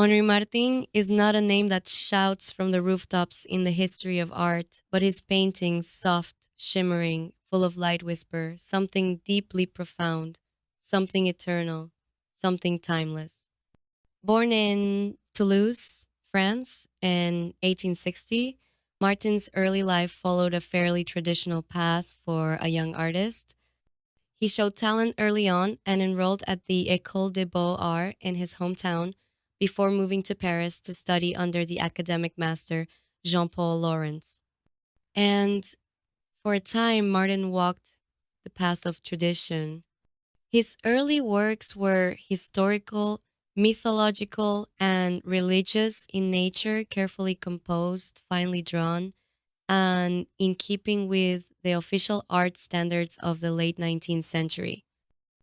Henri Martin is not a name that shouts from the rooftops in the history of art, but his paintings, soft, shimmering, full of light whisper, something deeply profound, something eternal, something timeless. Born in Toulouse, France, in 1860, Martin's early life followed a fairly traditional path for a young artist. He showed talent early on and enrolled at the École des Beaux-Arts in his hometown before moving to Paris to study under the academic master Jean Paul Laurens. And for a time, Martin walked the path of tradition. His early works were historical, mythological, and religious in nature, carefully composed, finely drawn, and in keeping with the official art standards of the late 19th century.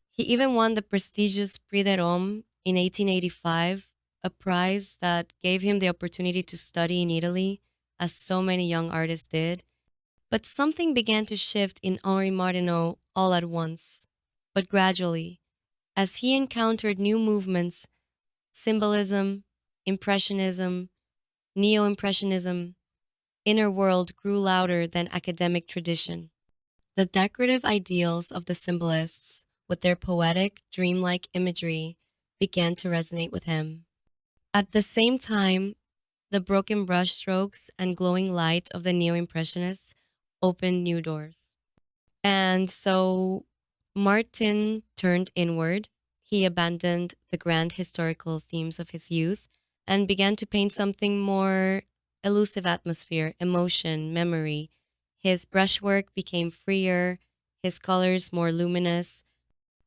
He even won the prestigious Prix de Rome in 1885, a prize that gave him the opportunity to study in Italy, as so many young artists did. But something began to shift in Henri Martineau all at once, but gradually, as he encountered new movements, symbolism, impressionism, neo impressionism, inner world grew louder than academic tradition. The decorative ideals of the symbolists, with their poetic, dreamlike imagery, began to resonate with him. At the same time, the broken brushstrokes and glowing light of the neo impressionists opened new doors. And so Martin turned inward. He abandoned the grand historical themes of his youth and began to paint something more elusive atmosphere, emotion, memory. His brushwork became freer, his colors more luminous.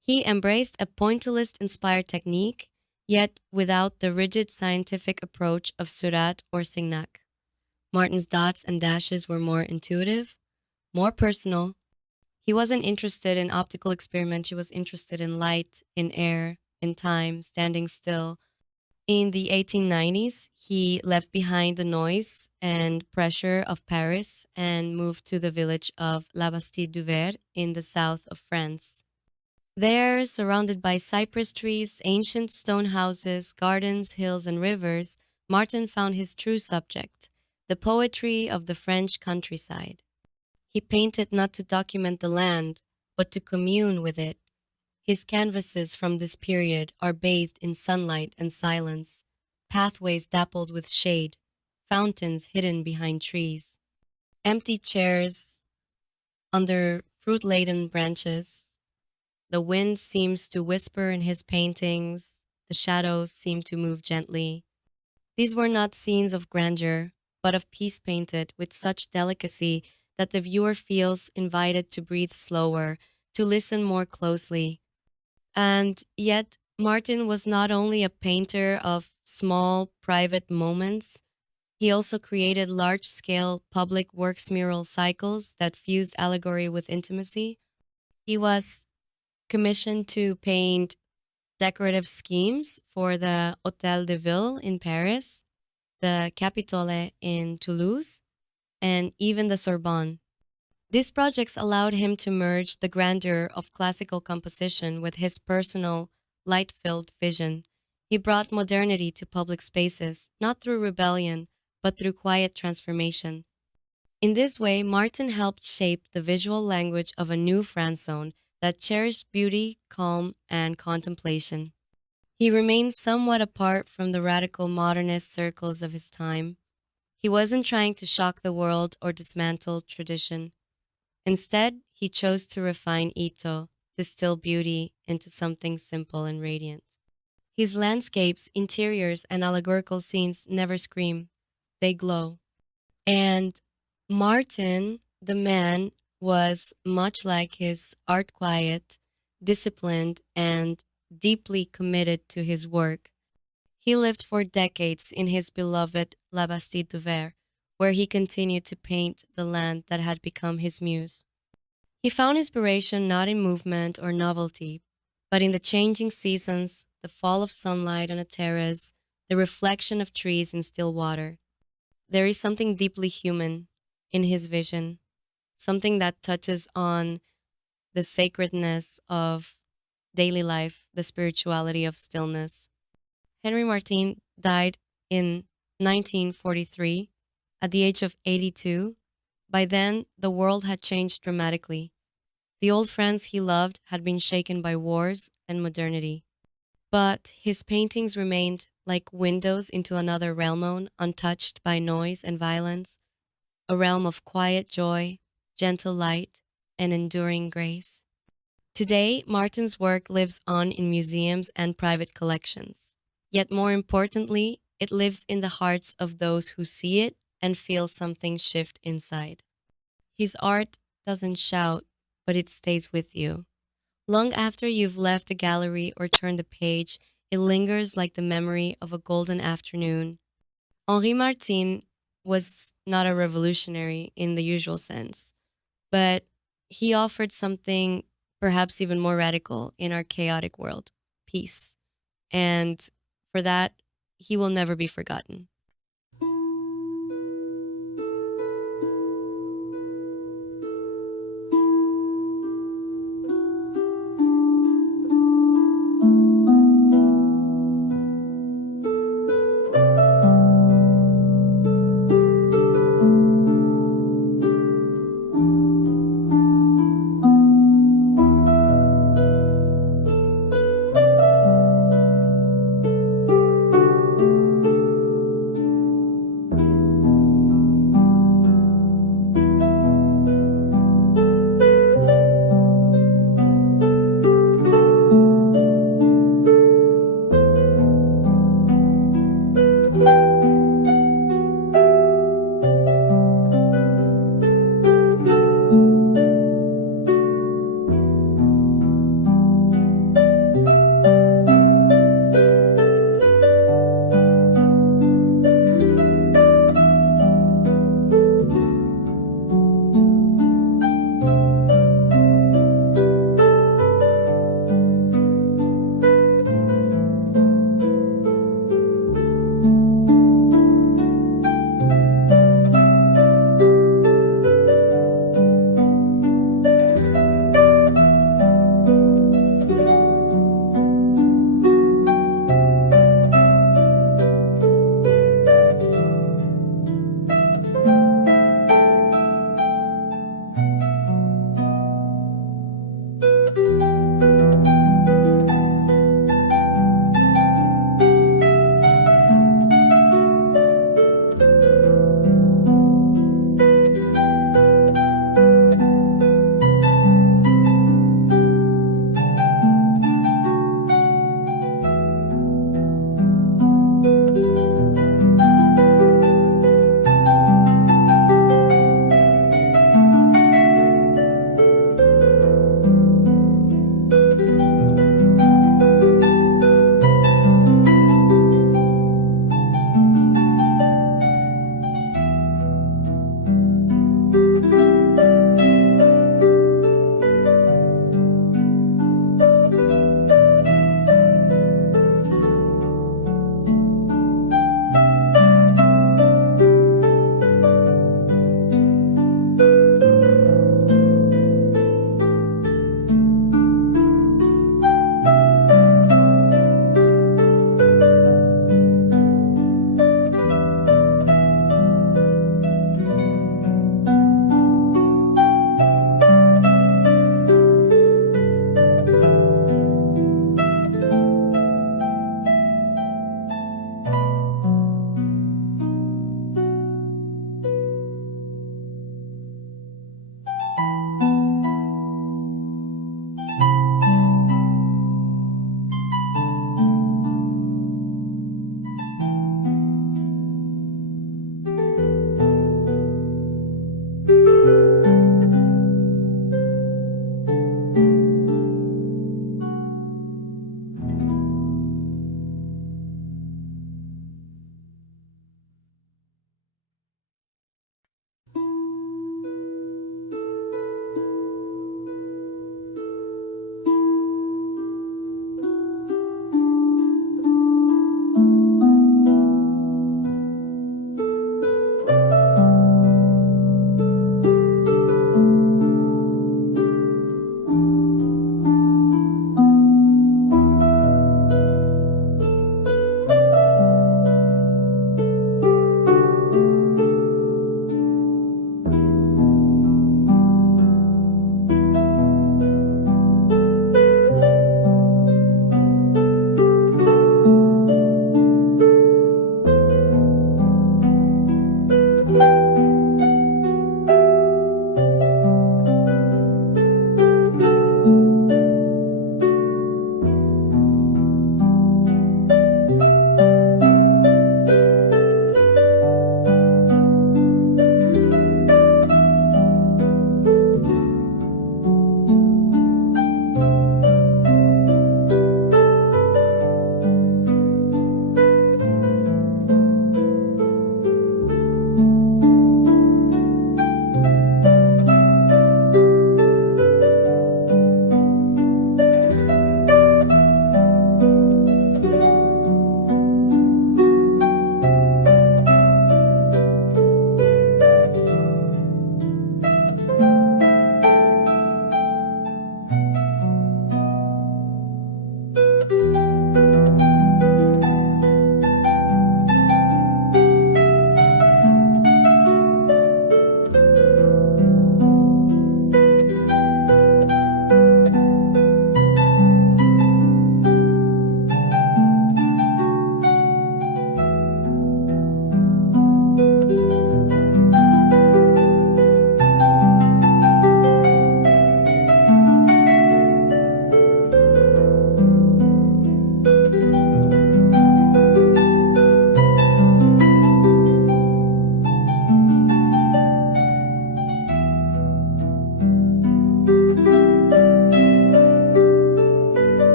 He embraced a pointillist inspired technique, yet without the rigid scientific approach of Surat or Signac. Martin's dots and dashes were more intuitive, more personal. He wasn't interested in optical experiments, he was interested in light, in air, in time, standing still. In the 1890s, he left behind the noise and pressure of Paris and moved to the village of Labastide-du-Vert in the south of France. There, surrounded by cypress trees, ancient stone houses, gardens, hills, and rivers, Martin found his true subject, the poetry of the French countryside. He painted not to document the land, but to commune with it. His canvases from this period are bathed in sunlight and silence, pathways dappled with shade, fountains hidden behind trees, empty chairs under fruit laden branches. The wind seems to whisper in his paintings, the shadows seem to move gently. These were not scenes of grandeur, but of peace painted with such delicacy that the viewer feels invited to breathe slower, to listen more closely. And yet, Martin was not only a painter of small private moments, he also created large scale public works mural cycles that fused allegory with intimacy. He was commissioned to paint decorative schemes for the Hôtel de Ville in Paris, the Capitole in Toulouse, and even the Sorbonne. These projects allowed him to merge the grandeur of classical composition with his personal, light filled vision. He brought modernity to public spaces, not through rebellion, but through quiet transformation. In this way, Martin helped shape the visual language of a new Franzone that cherished beauty, calm, and contemplation. He remained somewhat apart from the radical modernist circles of his time. He wasn't trying to shock the world or dismantle tradition. Instead, he chose to refine Ito, distill beauty into something simple and radiant. His landscapes, interiors, and allegorical scenes never scream, they glow. And Martin, the man, was much like his art quiet, disciplined, and deeply committed to his work. He lived for decades in his beloved Labastide-du-Vert, where he continued to paint the land that had become his muse. He found inspiration not in movement or novelty, but in the changing seasons, the fall of sunlight on a terrace, the reflection of trees in still water. There is something deeply human in his vision, something that touches on the sacredness of daily life, the spirituality of stillness. Henri Martin died in 1943 at the age of 82. By then, the world had changed dramatically. The old France he loved had been shaken by wars and modernity. But his paintings remained like windows into another realm, untouched by noise and violence, a realm of quiet joy, gentle light, and enduring grace. Today, Martin's work lives on in museums and private collections. Yet more importantly, it lives in the hearts of those who see it and feel something shift inside. His art doesn't shout, but it stays with you. Long after you've left the gallery or turned the page, it lingers like the memory of a golden afternoon. Henri Martin was not a revolutionary in the usual sense, but he offered something perhaps even more radical in our chaotic world: peace. And for that, he will never be forgotten.